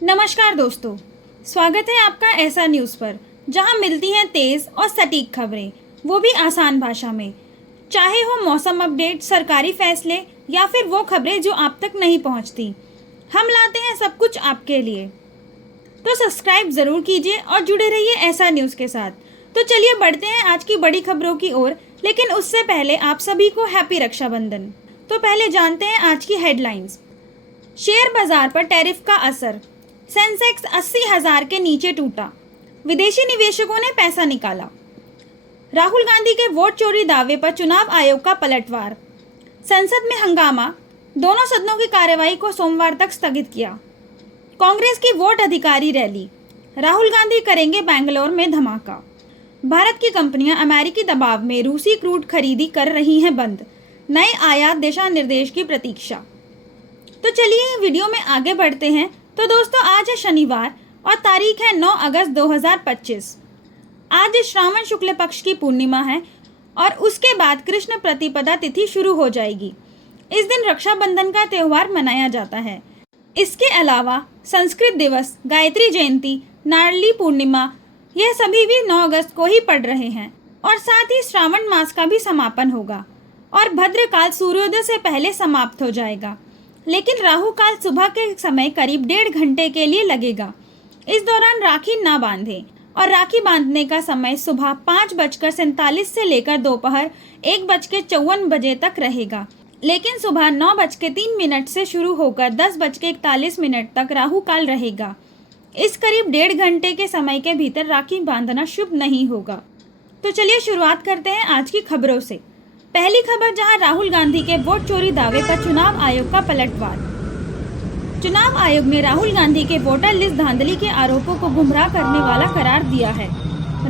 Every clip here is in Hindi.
नमस्कार दोस्तों, स्वागत है आपका ऐसा न्यूज़ पर जहां मिलती हैं तेज़ और सटीक खबरें, वो भी आसान भाषा में। चाहे हो मौसम अपडेट, सरकारी फैसले या फिर वो खबरें जो आप तक नहीं पहुंचती, हम लाते हैं सब कुछ आपके लिए। तो सब्सक्राइब ज़रूर कीजिए और जुड़े रहिए ऐसा न्यूज़ के साथ। तो चलिए बढ़ते हैं आज की बड़ी खबरों की ओर, लेकिन उससे पहले आप सभी को हैप्पी रक्षाबंधन। तो पहले जानते हैं आज की हेडलाइंस। शेयर बाजार पर टैरिफ का असर, सेंसेक्स 80,000 के नीचे टूटा, विदेशी निवेशकों ने पैसा निकाला। राहुल गांधी के वोट चोरी दावे पर चुनाव आयोग का पलटवार, संसद में हंगामा, दोनों सदनों की कार्यवाही को सोमवार तक स्थगित किया। कांग्रेस की वोट अधिकारी रैली, राहुल गांधी करेंगे बेंगलोर में धमाका। भारत की कंपनियां अमेरिकी दबाव में रूसी क्रूड खरीदी कर रही हैं बंद, नए आयात दिशा निर्देश की प्रतीक्षा। तो चलिए वीडियो में आगे बढ़ते हैं। तो दोस्तों, आज है शनिवार और तारीख है 9 अगस्त 2025। आज श्रावण शुक्ल पक्ष की पूर्णिमा है और उसके बाद कृष्ण प्रतिपदा तिथि शुरू हो जाएगी। इस दिन रक्षाबंधन का त्यौहार मनाया जाता है। इसके अलावा संस्कृत दिवस, गायत्री जयंती, नारली पूर्णिमा, यह सभी भी 9 अगस्त को ही पड़ रहे हैं। और साथ ही श्रावण मास का भी समापन होगा और भद्रकाल सूर्योदय से पहले समाप्त हो जाएगा। लेकिन राहु काल सुबह के समय करीब 1.5 घंटे के लिए लगेगा। इस दौरान राखी ना बांधें और राखी बांधने का समय सुबह 5:47 से लेकर दोपहर 1:54 बजे तक रहेगा। लेकिन सुबह 9:03 से शुरू होकर 10:41 तक राहु काल रहेगा। इस करीब 1.5 घंटे के समय के भीतर राखी बांधना शुभ नहीं होगा। तो चलिए शुरुआत करते हैं आज की खबरों से। पहली खबर, जहां राहुल गांधी के वोट चोरी दावे पर चुनाव आयोग का पलटवार। चुनाव आयोग ने राहुल गांधी के वोटर लिस्ट धांधली के आरोपों को गुमराह करने वाला करार दिया है।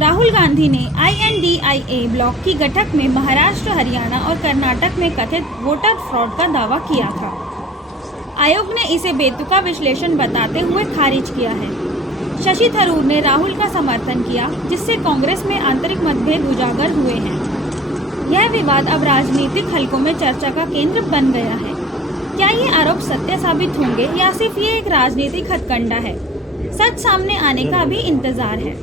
राहुल गांधी ने INDIA ब्लॉक की बैठक में महाराष्ट्र, हरियाणा और कर्नाटक में कथित वोटर फ्रॉड का दावा किया था। आयोग ने इसे बेतुका विश्लेषण बताते हुए खारिज किया है। शशि थरूर ने राहुल का समर्थन किया, जिससे कांग्रेस में आंतरिक मतभेद उजागर हुए हैं। यह विवाद अब राजनीतिक हलकों में चर्चा का केंद्र बन गया है। क्या ये आरोप सत्य साबित होंगे या सिर्फ ये एक राजनीतिक हथकंडा है? सच सामने आने का अभी इंतजार है।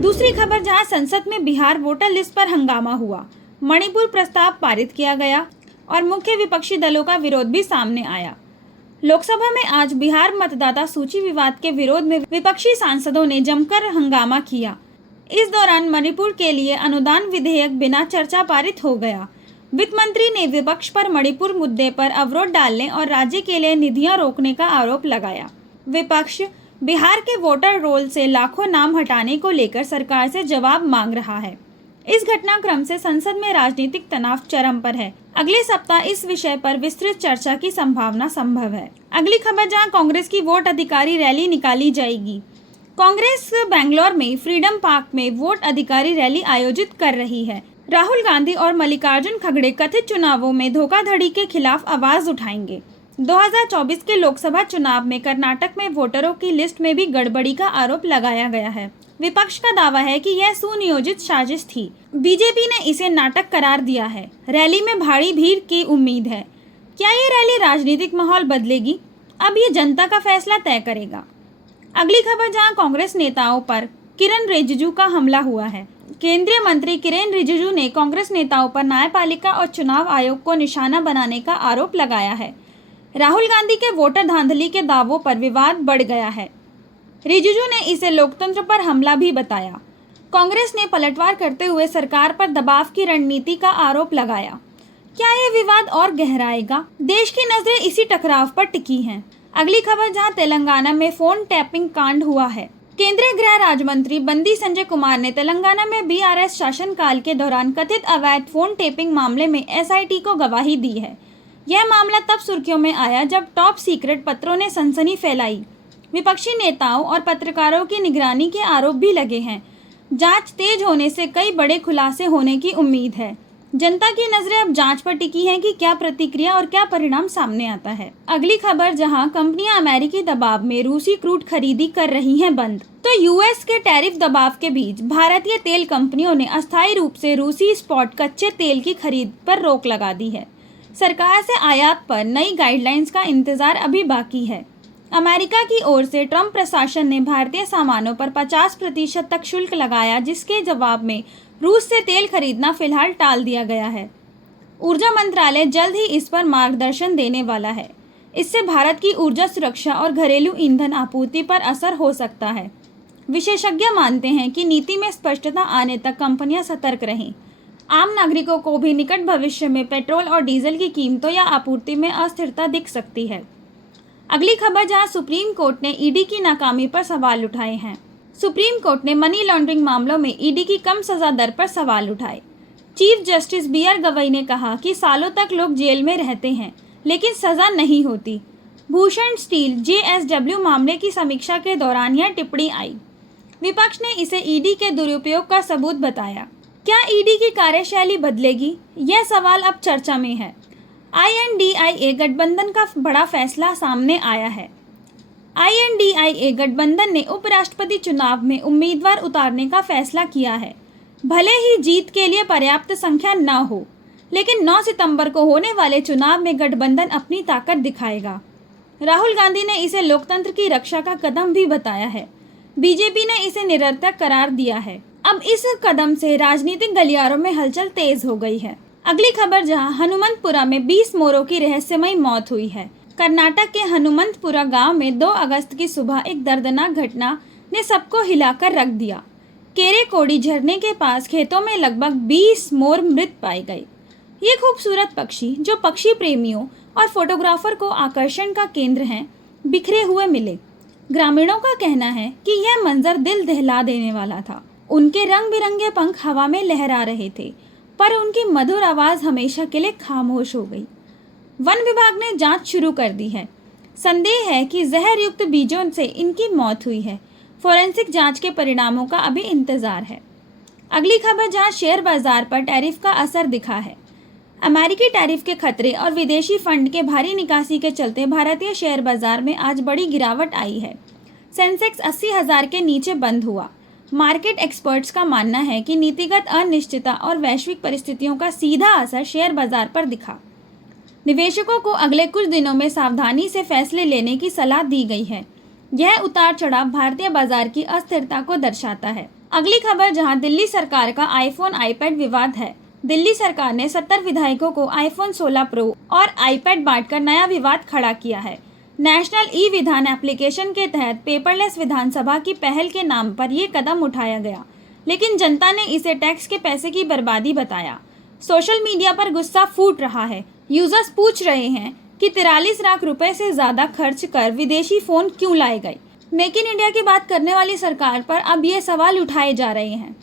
दूसरी खबर, जहां संसद में बिहार वोटर लिस्ट पर हंगामा हुआ, मणिपुर प्रस्ताव पारित किया गया और मुख्य विपक्षी दलों का विरोध भी सामने आया। लोकसभा में आज बिहार मतदाता सूची विवाद के विरोध में विपक्षी सांसदों ने जमकर हंगामा किया। इस दौरान मणिपुर के लिए अनुदान विधेयक बिना चर्चा पारित हो गया। वित्त मंत्री ने विपक्ष पर मणिपुर मुद्दे पर अवरोध डालने और राज्य के लिए निधियां रोकने का आरोप लगाया। विपक्ष बिहार के वोटर रोल से लाखों नाम हटाने को लेकर सरकार से जवाब मांग रहा है। इस घटनाक्रम से संसद में राजनीतिक तनाव चरम पर है। अगले सप्ताह इस विषय पर विस्तृत चर्चा की संभावना संभव है। अगली खबर, जहां कांग्रेस की वोट अधिकारी रैली निकाली जाएगी। कांग्रेस बेंगलोर में फ्रीडम पार्क में वोट अधिकारी रैली आयोजित कर रही है। राहुल गांधी और मल्लिकार्जुन खड़गे कथित चुनावों में धोखाधड़ी के खिलाफ आवाज उठाएंगे। 2024 के लोकसभा चुनाव में कर्नाटक में वोटरों की लिस्ट में भी गड़बड़ी का आरोप लगाया गया है। विपक्ष का दावा है कि यह सुनियोजित साजिश थी। बीजेपी ने इसे नाटक करार दिया है। रैली में भारी भीड़ की उम्मीद है। क्या ये रैली राजनीतिक माहौल बदलेगी? अब ये जनता का फैसला तय करेगा। अगली खबर, जहां कांग्रेस नेताओं पर किरेन रिजिजू का हमला हुआ है। केंद्रीय मंत्री किरेन रिजिजू ने कांग्रेस नेताओं पर न्यायपालिका और चुनाव आयोग को निशाना बनाने का आरोप लगाया है। राहुल गांधी के वोटर धांधली के दावों पर विवाद बढ़ गया है। रिजिजू ने इसे लोकतंत्र पर हमला भी बताया। कांग्रेस ने पलटवार करते हुए सरकार पर दबाव की रणनीति का आरोप लगाया। क्या ये विवाद और गहराएगा? देश की नजरें इसी टकराव पर टिकी हैं। अगली खबर, जहां तेलंगाना में फोन टैपिंग कांड हुआ है। केंद्रीय गृह राज्य मंत्री बंदी संजय कुमार ने तेलंगाना में BRS शासनकाल के दौरान कथित अवैध फोन टैपिंग मामले में SIT को गवाही दी है। यह मामला तब सुर्खियों में आया जब टॉप सीक्रेट पत्रों ने सनसनी फैलाई। विपक्षी नेताओं और पत्रकारों की निगरानी के आरोप भी लगे हैं। जांच तेज होने से कई बड़े खुलासे होने की उम्मीद है। जनता की नजरें अब जांच पर टिकी हैं कि क्या प्रतिक्रिया और क्या परिणाम सामने आता है। अगली खबर, जहां कंपनियां अमेरिकी दबाव में रूसी क्रूड खरीदी कर रही हैं बंद। तो US के टैरिफ दबाव के बीच भारतीय तेल कंपनियों ने अस्थायी रूप से रूसी स्पॉट कच्चे तेल की खरीद पर रोक लगा दी है। सरकार से आयात पर नई गाइडलाइंस का इंतजार अभी बाकी है। अमेरिका की ओर से ट्रंप प्रशासन ने भारतीय सामानों पर 50% तक शुल्क लगाया, जिसके जवाब में रूस से तेल खरीदना फिलहाल टाल दिया गया है। ऊर्जा मंत्रालय जल्द ही इस पर मार्गदर्शन देने वाला है। इससे भारत की ऊर्जा सुरक्षा और घरेलू ईंधन आपूर्ति पर असर हो सकता है। विशेषज्ञ मानते हैं कि नीति में स्पष्टता आने तक कंपनियां सतर्क रहें। आम नागरिकों को भी निकट भविष्य में पेट्रोल और डीजल की कीमतों या आपूर्ति में अस्थिरता दिख सकती है। अगली खबर, जहां सुप्रीम कोर्ट ने ईडी की नाकामी पर सवाल उठाए हैं। सुप्रीम कोर्ट ने मनी लॉन्ड्रिंग मामलों में ईडी की कम सजा दर पर सवाल उठाए। Chief justice B R. गवई ने कहा कि सालों तक लोग जेल में रहते हैं लेकिन सजा नहीं होती। भूषण स्टील JSW मामले की समीक्षा के दौरान यह टिप्पणी आई। विपक्ष ने इसे ईडी के दुरुपयोग का सबूत बताया। क्या ईडी की कार्यशैली बदलेगी? यह सवाल अब चर्चा में है। INDIA गठबंधन का बड़ा फैसला सामने आया है। INDIA गठबंधन ने उपराष्ट्रपति चुनाव में उम्मीदवार उतारने का फैसला किया है। भले ही जीत के लिए पर्याप्त संख्या न हो, लेकिन 9 सितंबर को होने वाले चुनाव में गठबंधन अपनी ताकत दिखाएगा। राहुल गांधी ने इसे लोकतंत्र की रक्षा का कदम भी बताया है। बीजेपी ने इसे निरर्थक करार दिया है। अब इस कदम से राजनीतिक गलियारों में हलचल तेज हो गई है। अगली खबर, जहां हनुमंतपुरा में 20 मोरों की रहस्यमयी मौत हुई है। कर्नाटक के हनुमंतपुरा गांव में 2 अगस्त की सुबह एक दर्दनाक घटना ने सबको हिलाकर रख दिया। केरेकोडी झरने के पास खेतों में लगभग 20 मोर मृत पाए गए। ये खूबसूरत पक्षी, जो पक्षी प्रेमियों और फोटोग्राफर को आकर्षण का केंद्र हैं, बिखरे हुए मिले। ग्रामीणों का कहना है कि यह मंजर दिल दहला देने वाला था। उनके रंग बिरंगे पंख हवा में लहरा रहे थे, पर उनकी मधुर आवाज हमेशा के लिए खामोश हो गई। वन विभाग ने जांच शुरू कर दी है। संदेह है कि जहर युक्त बीजों से इनकी मौत हुई है। फोरेंसिक जांच के परिणामों का अभी इंतजार है। अगली खबर, जहां शेयर बाजार पर टैरिफ का असर दिखा है। अमेरिकी टैरिफ के खतरे और विदेशी फंड के भारी निकासी के चलते भारतीय शेयर बाजार में आज बड़ी गिरावट आई है। सेंसेक्स 80,000 के नीचे बंद हुआ। मार्केट एक्सपर्ट्स का मानना है कि नीतिगत अनिश्चितता और वैश्विक परिस्थितियों का सीधा असर शेयर बाजार पर दिखा। निवेशकों को अगले कुछ दिनों में सावधानी से फैसले लेने की सलाह दी गई है। यह उतार चढ़ाव भारतीय बाजार की अस्थिरता को दर्शाता है। अगली खबर, जहां दिल्ली सरकार का आईफोन आईपैड विवाद है। दिल्ली सरकार ने 70 विधायकों को आईफोन 16 प्रो और आईपैड बांटकर नया विवाद खड़ा किया है। नेशनल ई विधान एप्लीकेशन के तहत पेपरलेस विधानसभा की पहल के नाम पर यह कदम उठाया गया, लेकिन जनता ने इसे टैक्स के पैसे की बर्बादी बताया। सोशल मीडिया पर गुस्सा फूट रहा है। यूजर्स पूछ रहे हैं कि 43 लाख रुपए से ज्यादा खर्च कर विदेशी फोन क्यों लाए गए। मेक इन इंडिया की बात करने वाली सरकार पर अब ये सवाल उठाए जा रहे हैं।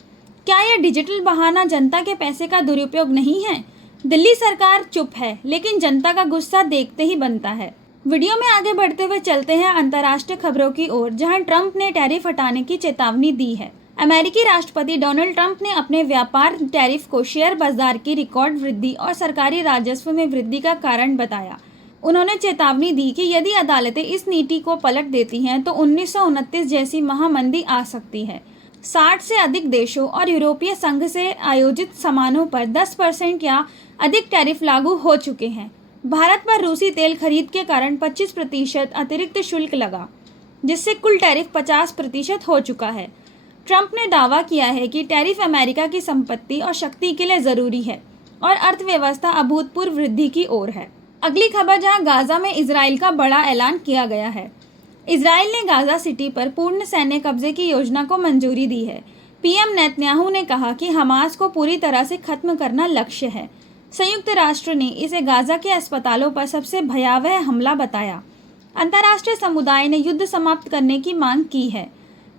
क्या यह डिजिटल बहाना जनता के पैसे का दुरुपयोग नहीं है? दिल्ली सरकार चुप है, लेकिन जनता का गुस्सा देखते ही बनता है। वीडियो में आगे बढ़ते हुए चलते हैं अंतर्राष्ट्रीय खबरों की ओर, जहां ट्रंप ने टैरिफ हटाने की चेतावनी दी है। अमेरिकी राष्ट्रपति डोनाल्ड ट्रंप ने अपने व्यापार टैरिफ को शेयर बाजार की रिकॉर्ड वृद्धि और सरकारी राजस्व में वृद्धि का कारण बताया। उन्होंने चेतावनी दी कि यदि अदालतें इस नीति को पलट देती हैं तो 1929 जैसी महामंदी आ सकती है। 60 से अधिक देशों और यूरोपीय संघ से आयोजित सामानों पर 10% या अधिक टैरिफ लागू हो चुके हैं। भारत पर रूसी तेल खरीद के कारण 25% अतिरिक्त शुल्क लगा, जिससे कुल टैरिफ 50% हो चुका है। ट्रंप ने दावा किया है कि टैरिफ अमेरिका की संपत्ति और शक्ति के लिए ज़रूरी है और अर्थव्यवस्था अभूतपूर्व वृद्धि की ओर है। अगली खबर, जहां गाजा में इजराइल का बड़ा ऐलान किया गया है। इजराइल ने गाजा सिटी पर पूर्ण सैन्य कब्जे की योजना को मंजूरी दी है। पीएम नेतन्याहू ने कहा कि हमास को पूरी तरह से खत्म करना लक्ष्य है। संयुक्त राष्ट्र ने इसे गाजा के अस्पतालों पर सबसे भयावह हमला बताया। अंतर्राष्ट्रीय समुदाय ने युद्ध समाप्त करने की मांग की है।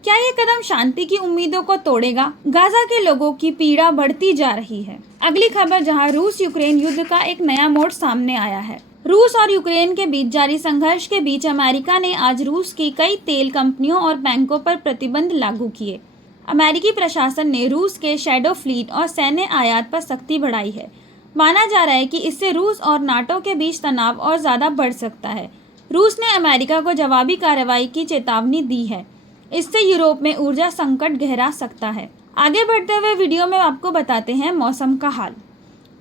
क्या ये कदम शांति की उम्मीदों को तोड़ेगा? गाजा के लोगों की पीड़ा बढ़ती जा रही है। अगली खबर, जहां रूस यूक्रेन युद्ध का एक नया मोड़ सामने आया है। रूस और यूक्रेन के बीच जारी संघर्ष के बीच अमेरिका ने आज रूस की कई तेल कंपनियों और बैंकों पर प्रतिबंध लागू किए। अमेरिकी प्रशासन ने रूस के शैडो फ्लीट और सैन्य आयात पर सख्ती बढ़ाई है। माना जा रहा है कि इससे रूस और नाटो के बीच तनाव और ज़्यादा बढ़ सकता है। रूस ने अमेरिका को जवाबी कार्रवाई की चेतावनी दी है। इससे यूरोप में ऊर्जा संकट गहरा सकता है। आगे बढ़ते हुए वीडियो में आपको बताते हैं मौसम का हाल।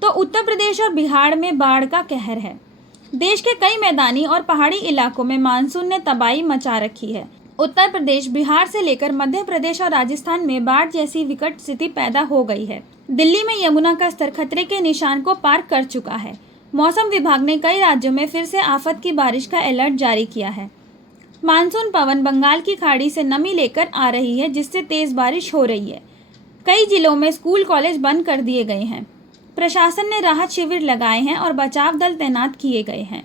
तो उत्तर प्रदेश और बिहार में बाढ़ का कहर है। देश के कई मैदानी और पहाड़ी इलाकों में मानसून ने तबाही मचा रखी है। उत्तर प्रदेश, बिहार से लेकर मध्य प्रदेश और राजस्थान में बाढ़ जैसी विकट स्थिति पैदा हो गई है। दिल्ली में यमुना का स्तर खतरे के निशान को पार कर चुका है। मौसम विभाग ने कई राज्यों में फिर से आफत की बारिश का अलर्ट जारी किया है। मानसून पवन बंगाल की खाड़ी से नमी लेकर आ रही है, जिससे तेज बारिश हो रही है। कई जिलों में स्कूल कॉलेज बंद कर दिए गए हैं। प्रशासन ने राहत शिविर लगाए हैं और बचाव दल तैनात किए गए हैं।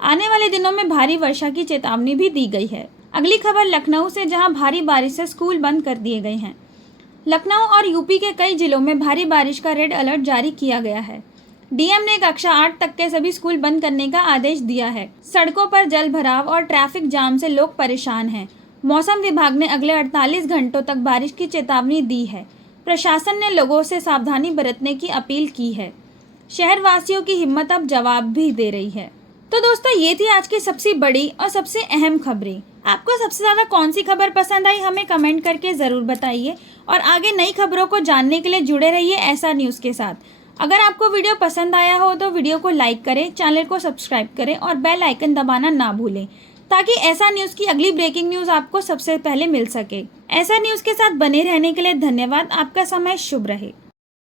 आने वाले दिनों में भारी वर्षा की चेतावनी भी दी गई है। अगली खबर लखनऊ से, जहां भारी बारिश से स्कूल बंद कर दिए गए हैं। लखनऊ और यूपी के कई जिलों में भारी बारिश का रेड अलर्ट जारी किया गया है। डीएम ने कक्षा 8 तक के सभी स्कूल बंद करने का आदेश दिया है। सड़कों पर जल भराव और ट्रैफिक जाम से लोग परेशान हैं। मौसम विभाग ने अगले 48 घंटों तक बारिश की चेतावनी दी है। प्रशासन ने लोगों से सावधानी बरतने की अपील की है। शहरवासियों की हिम्मत अब जवाब भी दे रही है। तो दोस्तों, ये थी आज की सबसे बड़ी और सबसे अहम खबरें। आपको सबसे ज़्यादा कौन सी खबर पसंद आई, हमें कमेंट करके ज़रूर बताइए। और आगे नई खबरों को जानने के लिए जुड़े रहिए ऐसा न्यूज़ के साथ। अगर आपको वीडियो पसंद आया हो तो वीडियो को लाइक करें, चैनल को सब्सक्राइब करें और बेल आइकन दबाना ना भूलें, ताकि ऐसा न्यूज़ की अगली ब्रेकिंग न्यूज़ आपको सबसे पहले मिल सके। ऐसा न्यूज़ के साथ बने रहने के लिए धन्यवाद। आपका समय शुभ रहे।